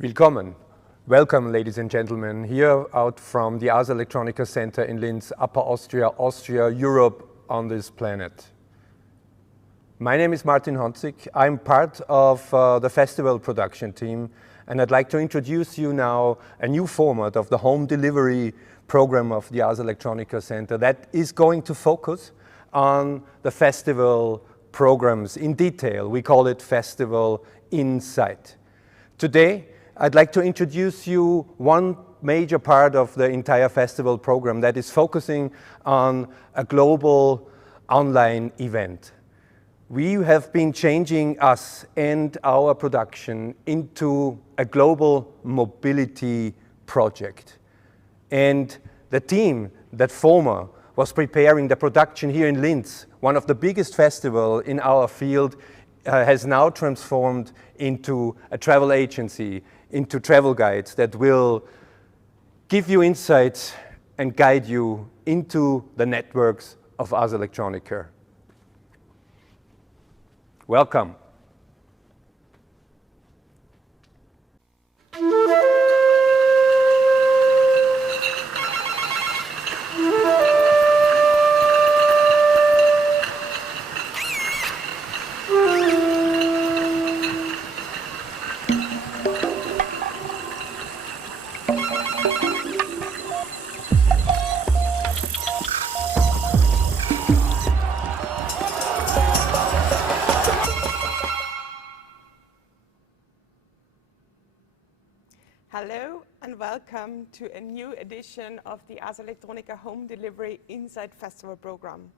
Willkommen. Welcome, ladies and gentlemen, here out from the Ars Electronica Center in Linz, Upper Austria, Austria, Europe, on this planet. My name is Martin Honzig. I'm part of the festival production team, and I'd like to introduce you now a new format of the home delivery program of the Ars Electronica Center that is going to focus on the festival programs in detail. We call it Festival Insight. Today, I'd like to introduce you one major part of the entire festival program that is focusing on a global online event. We have been changing us and our production into a global mobility project. And the team that former was preparing the production here in Linz, one of the biggest festivals in our field, has now transformed into a travel agency, into travel guides that will give you insights and guide you into the networks of Ars Electronica. Welcome. Hello and welcome to a new edition of the Ars Electronica Home Delivery Inside Festival program.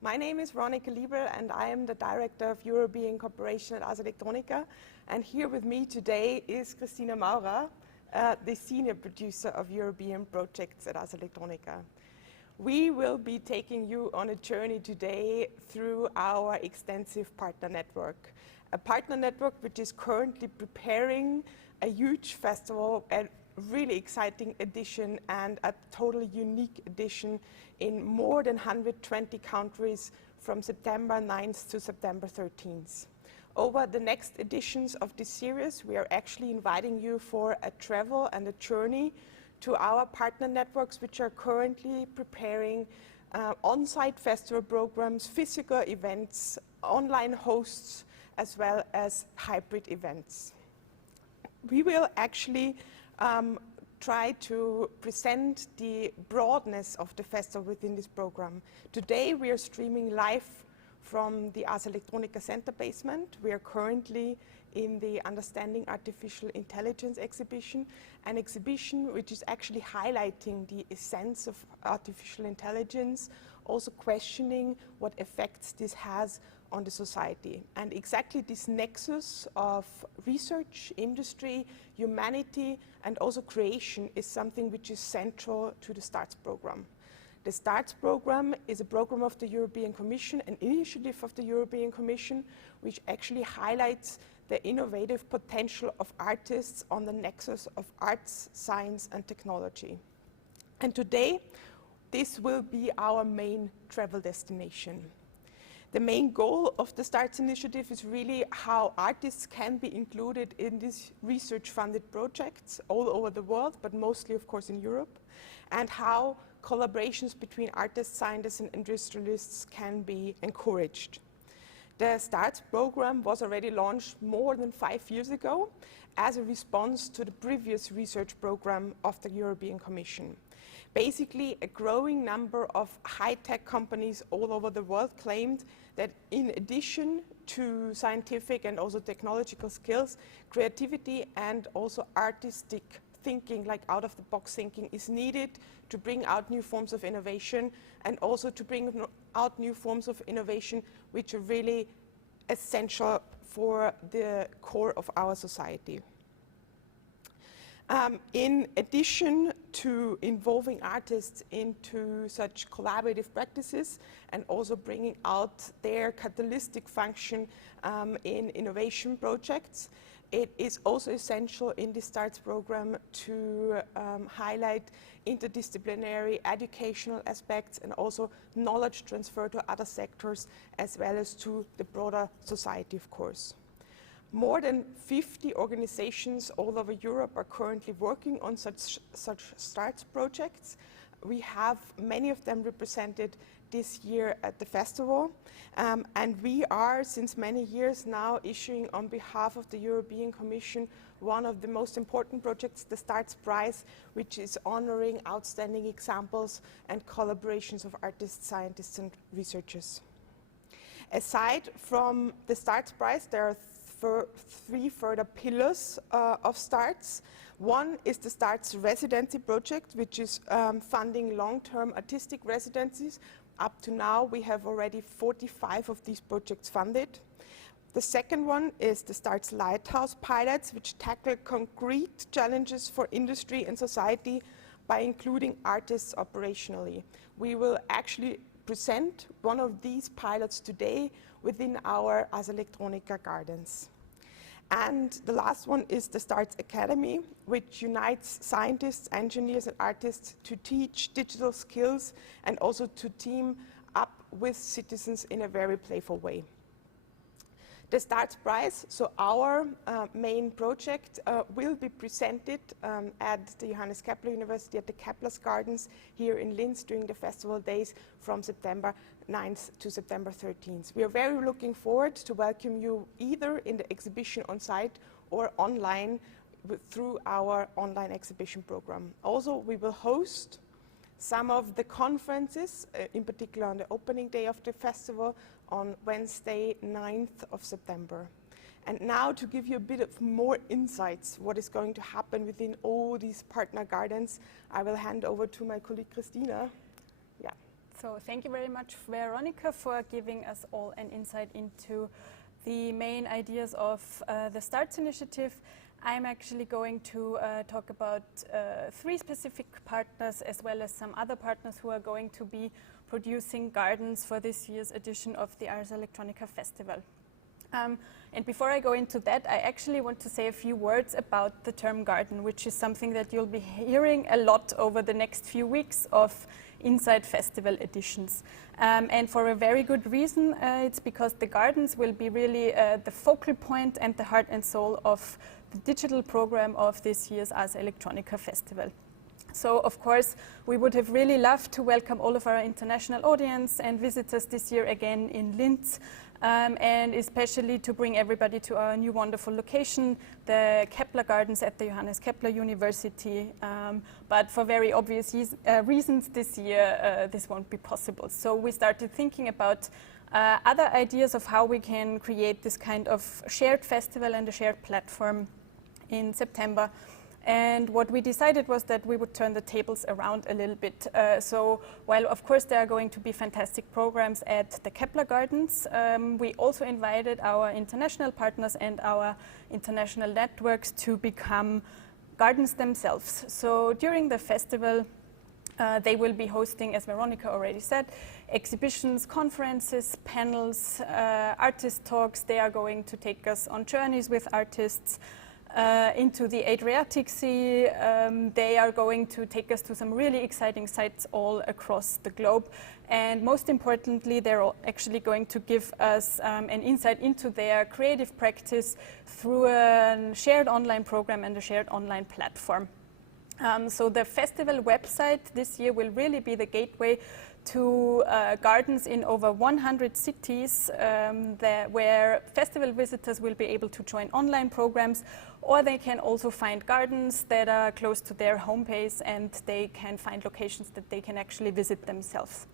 My name is Veronika Liebl and I am the Director of European Cooperation at Ars Electronica, and here with me today is Kristina Maurer, the Senior Producer of European Projects at Ars Electronica. We will be taking you on a journey today through our extensive partner network. A partner network which is currently preparing a huge festival, a really exciting edition and a totally unique edition in more than 120 countries from September 9th to September 13th. Over the next editions of this series, we are actually inviting you for a travel and a journey to our partner networks, which are currently preparing on-site festival programs, physical events, online hosts, as well as hybrid events. We will actually try to present the broadness of the festival within this program. Today we are streaming live from the Ars Electronica Center basement. We are currently in the Understanding Artificial Intelligence exhibition, an exhibition which is actually highlighting the essence of artificial intelligence, also questioning what effects this has on the society. And exactly this nexus of research, industry, humanity, and also creation is something which is central to the STARTS program. The STARTS program is a program of the European Commission, an initiative of the European Commission, which actually highlights the innovative potential of artists on the nexus of arts, science, and technology. And today, this will be our main travel destination. The main goal of the STARTS initiative is really how artists can be included in these research-funded projects all over the world, but mostly, of course, in Europe, and how collaborations between artists, scientists, and industrialists can be encouraged. The STARTS program was already launched more than 5 years ago as a response to the previous research program of the European Commission. Basically, a growing number of high-tech companies all over the world claimed that in addition to scientific and also technological skills, creativity and also artistic thinking, like out-of-the-box thinking, is needed to bring out new forms of innovation and also to bring out new forms of innovation which are really essential for the core of our society. In addition to involving artists into such collaborative practices and also bringing out their catalytic function in innovation projects, it is also essential in the STARTS program to highlight interdisciplinary educational aspects and also knowledge transfer to other sectors as well as to the broader society, of course. More than 50 organizations all over Europe are currently working on such STARTS projects. We have many of them represented this year at the festival, and we are since many years now issuing on behalf of the European Commission one of the most important projects, the STARTS Prize, which is honoring outstanding examples and collaborations of artists, scientists and researchers. Aside from the STARTS Prize, there are three further pillars of STARTS. One is the STARTS Residency project, which is funding long-term artistic residencies. Up to now, we have already 45 of these projects funded. The second one is the STARTS Lighthouse pilots, which tackle concrete challenges for industry and society by including artists operationally. We will actually present one of these pilots today within our Ars Electronica gardens. And the last one is the STARTS Academy, which unites scientists, engineers and artists to teach digital skills and also to team up with citizens in a very playful way. The STARTS Prize, so our main project, will be presented at the Johannes Kepler University at the Kepler's Gardens here in Linz during the festival days from September 9th to September 13th. We are very looking forward to welcome you either in the exhibition on site or online through our online exhibition program. Also, we will host some of the conferences, in particular on the opening day of the festival, on Wednesday, 9th of September. And now to give you a bit of more insights what is going to happen within all these partner gardens, I will hand over to my colleague Kristina. Yeah. So thank you very much, Veronika, for giving us all an insight into the main ideas of the STARTS initiative. I'm actually going to talk about three specific partners as well as some other partners who are going to be producing gardens for this year's edition of the Ars Electronica Festival. And before I go into that, I actually want to say a few words about the term garden, which is something that you'll be hearing a lot over the next few weeks of Inside Festival editions. And for a very good reason, it's because the gardens will be really the focal point and the heart and soul of the digital program of this year's Ars Electronica Festival. So, of course, we would have really loved to welcome all of our international audience and visitors this year again in Linz, and especially to bring everybody to our new wonderful location, the Kepler Gardens at the Johannes Kepler University. But for very obvious reasons this year, this won't be possible. So we started thinking about other ideas of how we can create this kind of shared festival and a shared platform in September. And what we decided was that we would turn the tables around a little bit. So while of course there are going to be fantastic programs at the Kepler Gardens, we also invited our international partners and our international networks to become gardens themselves. So during the festival, they will be hosting, as Veronika already said, exhibitions, conferences, panels, artist talks. They are going to take us on journeys with artists into the Adriatic Sea. They are going to take us to some really exciting sites all across the globe. And most importantly, they're actually going to give us an insight into their creative practice through a shared online program and a shared online platform. So the festival website this year will really be the gateway to gardens in over 100 cities where festival visitors will be able to join online programs, or they can also find gardens that are close to their home base and they can find locations that they can actually visit themselves.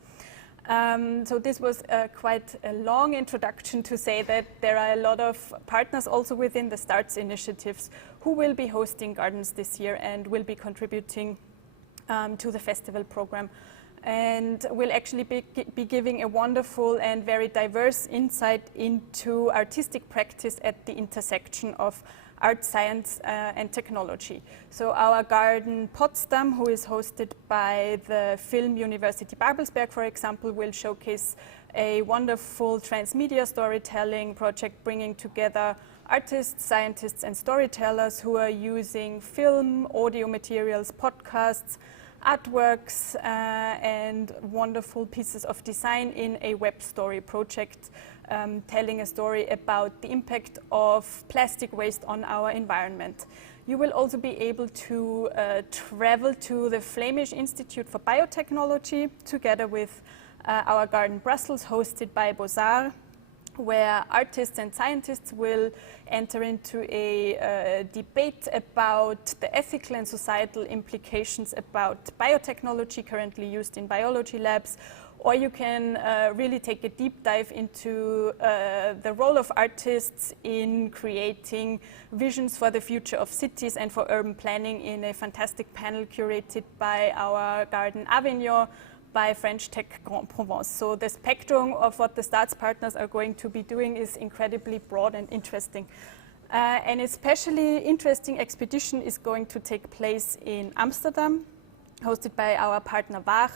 So this was quite a long introduction to say that there are a lot of partners also within the STARTS initiatives who will be hosting gardens this year and will be contributing to the festival program. and will actually be giving a wonderful and very diverse insight into artistic practice at the intersection of art, science and technology. So our garden Potsdam, who is hosted by the Film University Babelsberg, for example, will showcase a wonderful transmedia storytelling project bringing together artists, scientists and storytellers who are using film, audio materials, podcasts, artworks and wonderful pieces of design in a web story project telling a story about the impact of plastic waste on our environment. You will also be able to travel to the Flemish Institute for Biotechnology together with our garden Brussels, hosted by Beaux-Arts, where artists and scientists will enter into a debate about the ethical and societal implications about biotechnology currently used in biology labs. Or you can really take a deep dive into the role of artists in creating visions for the future of cities and for urban planning in a fantastic panel curated by our garden Avignon, by French Tech Grand Provence. So the spectrum of what the STARTS partners are going to be doing is incredibly broad and interesting. An especially interesting expedition is going to take place in Amsterdam, hosted by our partner Maurer,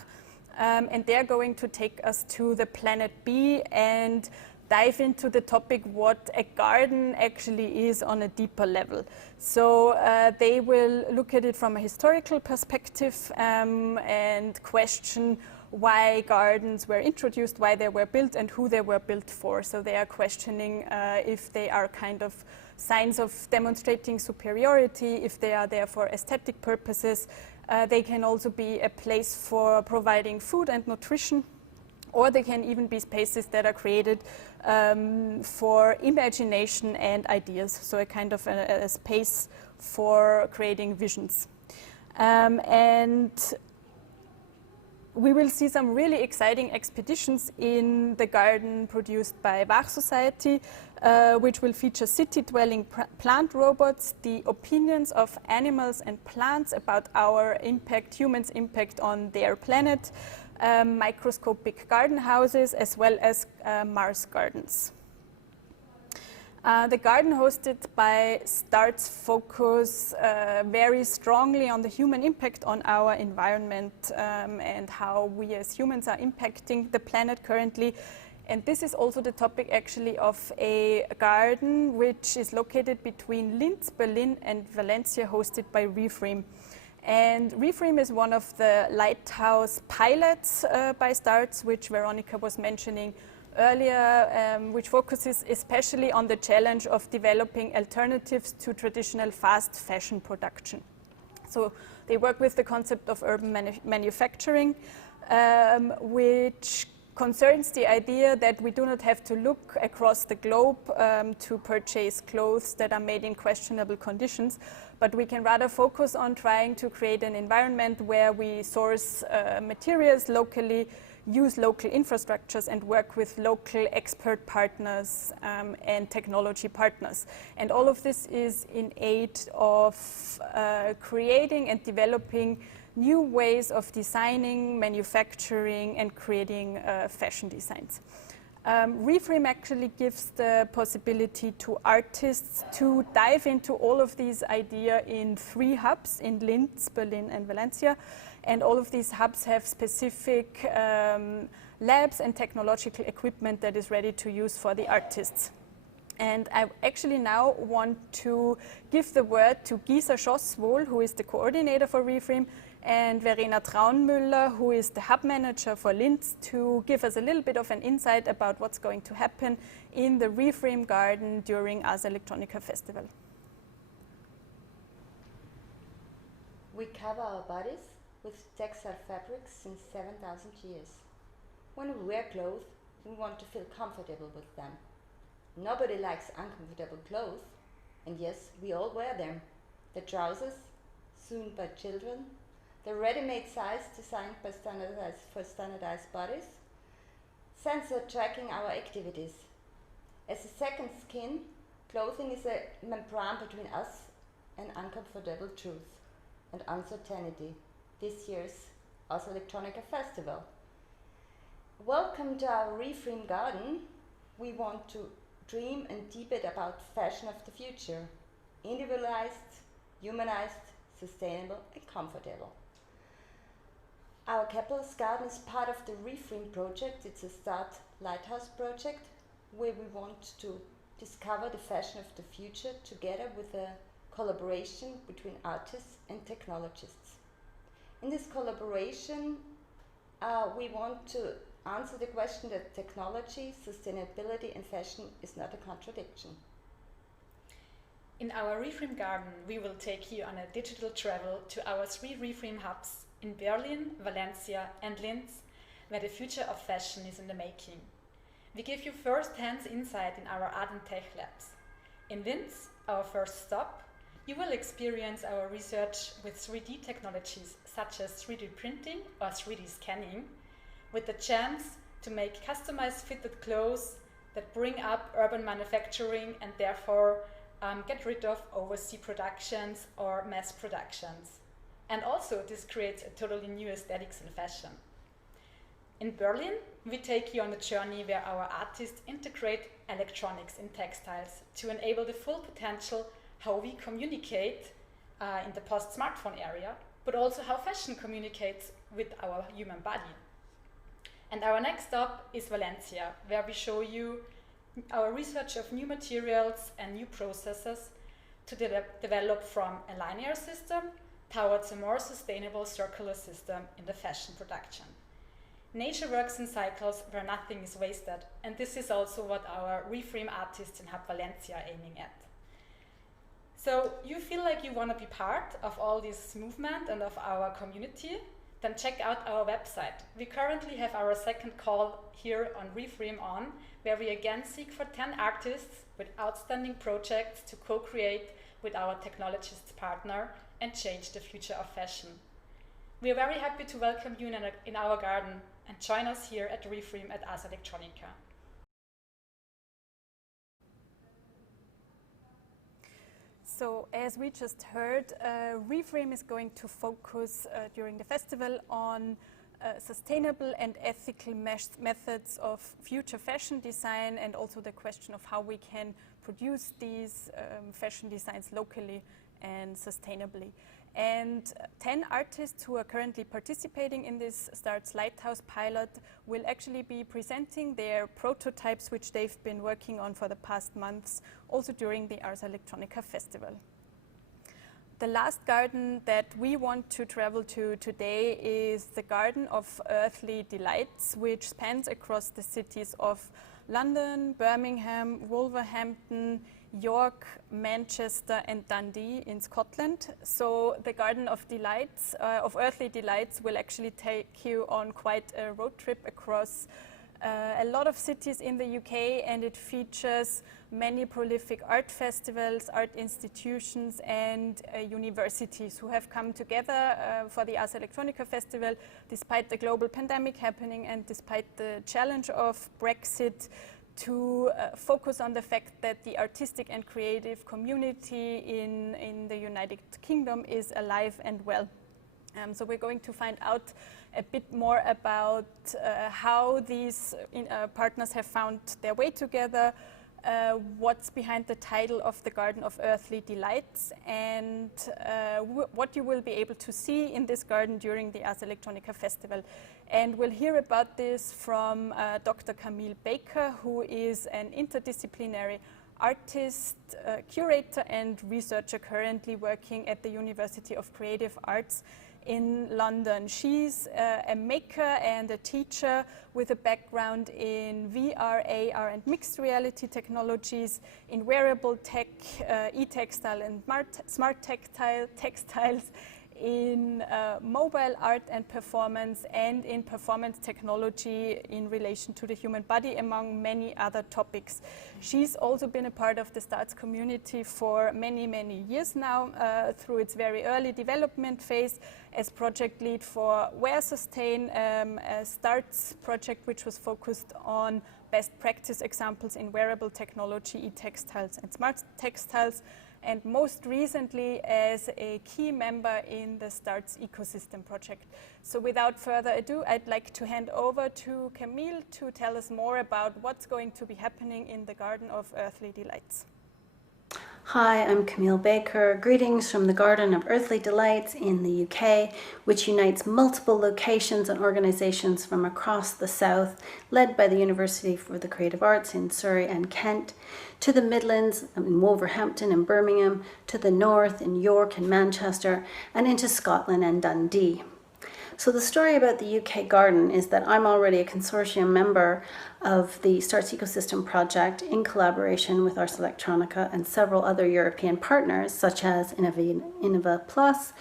and they're going to take us to the Planet B and dive into the topic what a garden actually is on a deeper level. So they will look at it from a historical perspective and question why gardens were introduced, why they were built and who they were built for. So they are questioning if they are kind of signs of demonstrating superiority, if they are there for aesthetic purposes. They can also be a place for providing food and nutrition, or they can even be spaces that are created for imagination and ideas, so a kind of a space for creating visions. And we will see some really exciting expeditions in the garden produced by Bach Society, which will feature city-dwelling plant robots, the opinions of animals and plants about our impact, humans' impact on their planet, microscopic garden houses, as well as Mars gardens. The garden hosted by STARTS focus very strongly on the human impact on our environment and how we as humans are impacting the planet currently. And this is also the topic actually of a garden which is located between Linz, Berlin and Valencia, hosted by Re-FREAM. And Re-FREAM is one of the Lighthouse pilots by STARTS, which Veronika was mentioning earlier, which focuses especially on the challenge of developing alternatives to traditional fast fashion production. So they work with the concept of urban manufacturing, which concerns the idea that we do not have to look across the globe to purchase clothes that are made in questionable conditions, but we can rather focus on trying to create an environment where we source materials locally, use local infrastructures and work with local expert partners and technology partners. And all of this is in aid of creating and developing new ways of designing, manufacturing and creating fashion designs. Re-FREAM actually gives the possibility to artists to dive into all of these ideas in 3 hubs in Linz, Berlin and Valencia. And all of these hubs have specific labs and technological equipment that is ready to use for the artists. And I actually now want to give the word to Gisa Schosswohl, who is the coordinator for Re-FREAM, and Verena Traunmüller, who is the hub manager for Linz, to give us a little bit of an insight about what's going to happen in the Re-FREAM garden during Ars Electronica Festival. We cover our bodies with textile fabrics since 7,000 years. When we wear clothes, we want to feel comfortable with them. Nobody likes uncomfortable clothes, and yes, we all wear them. The trousers, sewn by children, the ready-made size designed by for standardized bodies, sensor tracking our activities. As a second skin, clothing is a membrane between us and uncomfortable truth and uncertainty. This year's Ars Electronica Festival. Welcome to our Re-FREAM garden. We want to dream and debate about fashion of the future. Individualized, humanized, sustainable and comfortable. Our Kepler's garden is part of the Re-FREAM project. It's a Start Lighthouse project where we want to discover the fashion of the future together with a collaboration between artists and technologists. In this collaboration, we want to answer the question that technology, sustainability and fashion is not a contradiction. In our Re-FREAM garden, we will take you on a digital travel to our 3 Re-FREAM hubs in Berlin, Valencia and Linz, where the future of fashion is in the making. We give you first-hand insight in our art and tech labs. In Linz, our first stop, you will experience our research with 3D technologies such as 3D printing or 3D scanning, with the chance to make customized fitted clothes that bring up urban manufacturing and therefore get rid of overseas productions or mass productions. And also this creates a totally new aesthetics in fashion. In Berlin, we take you on a journey where our artists integrate electronics in textiles to enable the full potential how we communicate in the post-smartphone area, but also how fashion communicates with our human body. And our next stop is Valencia, where we show you our research of new materials and new processes to develop from a linear system towards a more sustainable circular system in the fashion production. Nature works in cycles where nothing is wasted, and this is also what our Re-FREAM artists in Hub Valencia are aiming at. So you feel like you want to be part of all this movement and of our community? Then check out our website. We currently have our second call here on Re-FREAM on, where we again seek for 10 artists with outstanding projects to co-create with our technologist partner and change the future of fashion. We are very happy to welcome you in our garden and join us here at Re-FREAM at Ars Electronica. So as we just heard, Re-FREAM is going to focus during the festival on sustainable and ethical methods of future fashion design, and also the question of how we can produce these fashion designs locally and sustainably. And 10 artists who are currently participating in this Starts Lighthouse pilot will actually be presenting their prototypes, which they've been working on for the past months, also during the Ars Electronica Festival. The last garden that we want to travel to today is the Garden of Earthly Delights, which spans across the cities of London, Birmingham, Wolverhampton, York, Manchester and Dundee in Scotland. So the Garden of Delights, of Earthly Delights, will actually take you on quite a road trip across a lot of cities in the UK, and it features many prolific art festivals, art institutions and universities who have come together for the Ars Electronica Festival despite the global pandemic happening and despite the challenge of Brexit, to focus on the fact that the artistic and creative community in the United Kingdom is alive and well. So we're going to find out a bit more about how these partners have found their way together, what's behind the title of the Garden of Earthly Delights, and what you will be able to see in this garden during the Ars Electronica Festival. And we'll hear about this from Dr. Camille Baker, who is an interdisciplinary artist, curator and researcher currently working at the University of Creative Arts in London. She's a maker and a teacher with a background in VR, AR and mixed reality technologies, in wearable tech, e-textile and smart textiles, in mobile art and performance, and in performance technology in relation to the human body, among many other topics. She's also been a part of the STARTS community for many, many years now, through its very early development phase as project lead for Wear Sustain, a STARTS project which was focused on best practice examples in wearable technology, e-textiles and smart textiles. and most recently as a key member in the STARTS ecosystem project. So without further ado, I'd like to hand over to Camille to tell us more about what's going to be happening in the Garden of Earthly Delights. Hi, I'm Camille Baker. Greetings from the Garden of Earthly Delights in the UK, which unites multiple locations and organisations from across the south, led by the University for the Creative Arts in Surrey and Kent, to the Midlands in Wolverhampton and Birmingham, to the north in York and Manchester, and into Scotland and Dundee. So the story about the UK Garden is that I'm already a consortium member of the STARTS Ecosystem Project in collaboration with Ars Electronica and several other European partners such as Innova Plus,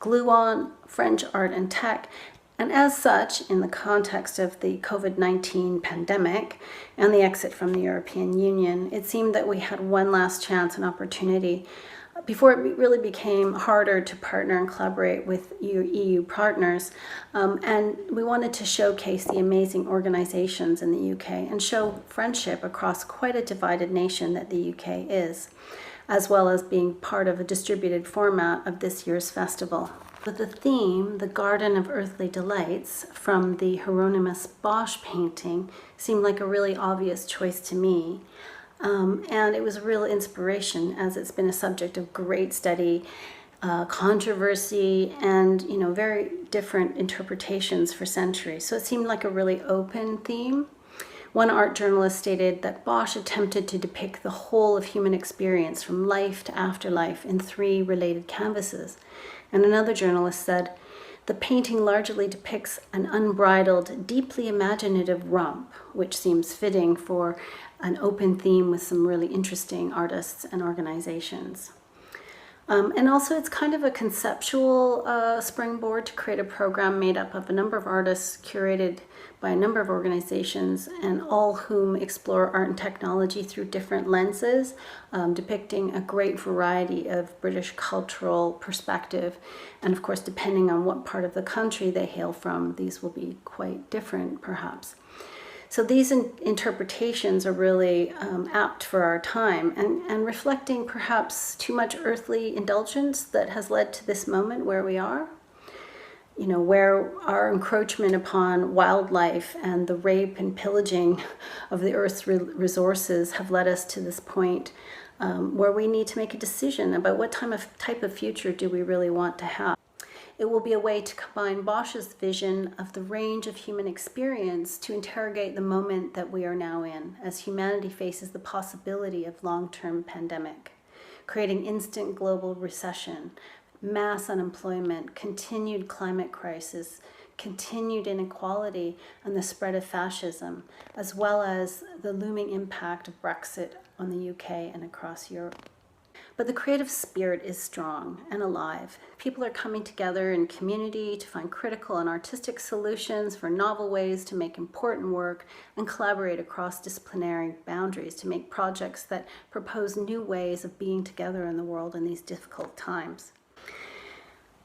Gluon, French Art and Tech, and as such, in the context of the COVID-19 pandemic and the exit from the European Union, it seemed that we had one last chance and opportunity before it really became harder to partner and collaborate with EU partners. And we wanted to showcase the amazing organizations in the UK and show friendship across quite a divided nation that the UK is, as well as being part of a distributed format of this year's festival. But the theme, the Garden of Earthly Delights, from the Hieronymous Bosch painting, seemed like a really obvious choice to me. And it was a real inspiration, as it's been a subject of great study, controversy, and very different interpretations for centuries. So it seemed like a really open theme. One art journalist stated that Bosch attempted to depict the whole of human experience from life to afterlife in 3 related canvases. And another journalist said, the painting largely depicts an unbridled, deeply imaginative romp, which seems fitting for an open theme with some really interesting artists and organizations. And also it's kind of a conceptual springboard to create a program made up of a number of artists curated by a number of organizations, and all whom explore art and technology through different lenses, depicting a great variety of British cultural perspective. And of course, depending on what part of the country they hail from, these will be quite different perhaps. So these interpretations are really apt for our time and reflecting perhaps too much earthly indulgence that has led to this moment where we are. Where our encroachment upon wildlife and the rape and pillaging of the Earth's resources have led us to this point where we need to make a decision about what type of future do we really want to have. It will be a way to combine Bosch's vision of the range of human experience to interrogate the moment that we are now in, as humanity faces the possibility of long-term pandemic, creating instant global recession, mass unemployment, continued climate crisis, continued inequality, and the spread of fascism, as well as the looming impact of Brexit on the UK and across Europe. But the creative spirit is strong and alive. People are coming together in community to find critical and artistic solutions for novel ways to make important work and collaborate across disciplinary boundaries to make projects that propose new ways of being together in the world in these difficult times.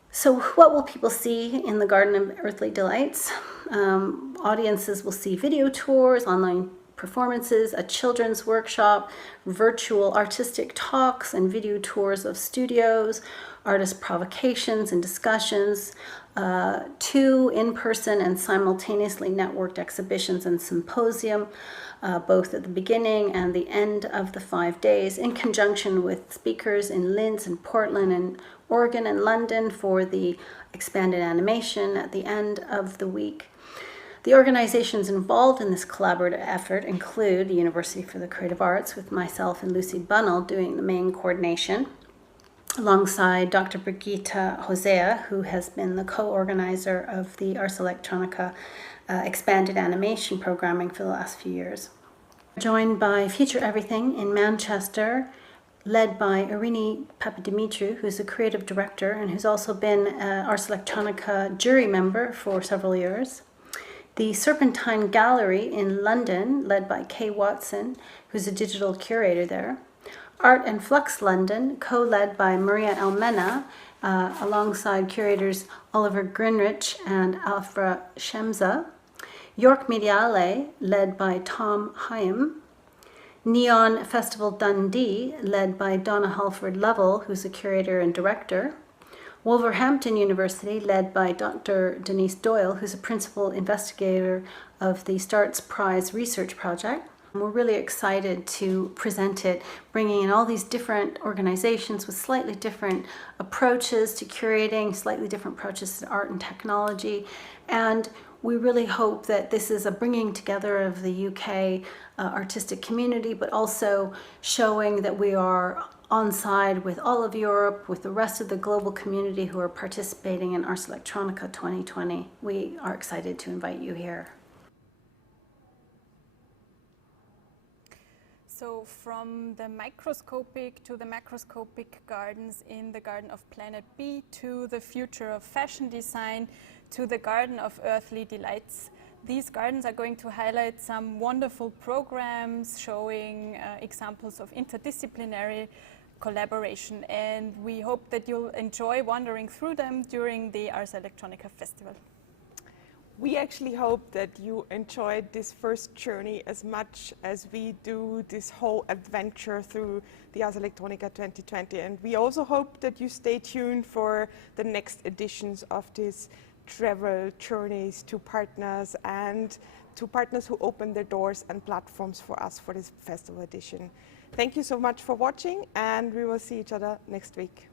So what will people see in the Garden of Earthly Delights? Audiences will see video tours, online performances, a children's workshop, virtual artistic talks and video tours of studios, artist provocations and discussions, 2 in-person and simultaneously networked exhibitions and symposium, both at the beginning and the end of the 5 days, in conjunction with speakers in Linz and Portland and Oregon and London for the expanded animation at the end of the week. The organizations involved in this collaborative effort include the University for the Creative Arts, with myself and Lucy Bunnell doing the main coordination, alongside Dr. Brigitte Hosea, who has been the co-organizer of the Ars Electronica expanded animation programming for the last few years. Joined by Future Everything in Manchester, led by Irini Papadimitriou, who's a creative director and who's also been Ars Electronica jury member for several years. The Serpentine Gallery in London, led by Kay Watson, who's a digital curator there. Art and Flux London, co-led by Maria Almena, alongside curators Oliver Grinrich and Alfra Shemza. York Mediale, led by Tom Hyam. Neon Festival Dundee, led by Donna Halford Liebl, who's a curator and director. Wolverhampton University, led by Dr. Denise Doyle, who's a principal investigator of the Starts Prize research project. We're really excited to present it, bringing in all these different organizations with slightly different approaches to curating, slightly different approaches to art and technology. And we really hope that this is a bringing together of the UK artistic community, but also showing that we are on side with all of Europe, with the rest of the global community who are participating in Ars Electronica 2020. We are excited to invite you here. So from the microscopic to the macroscopic gardens in the Garden of Planet B, to the future of fashion design, to the Garden of Earthly Delights. These gardens are going to highlight some wonderful programs showing examples of interdisciplinary collaboration, and we hope that you'll enjoy wandering through them during the Ars Electronica Festival. We actually hope that you enjoyed this first journey as much as we do this whole adventure through the Ars Electronica 2020, and we also hope that you stay tuned for the next editions of these travel journeys to partners and to partners who open their doors and platforms for us for this festival edition. Thank you so much for watching, and we will see each other next week.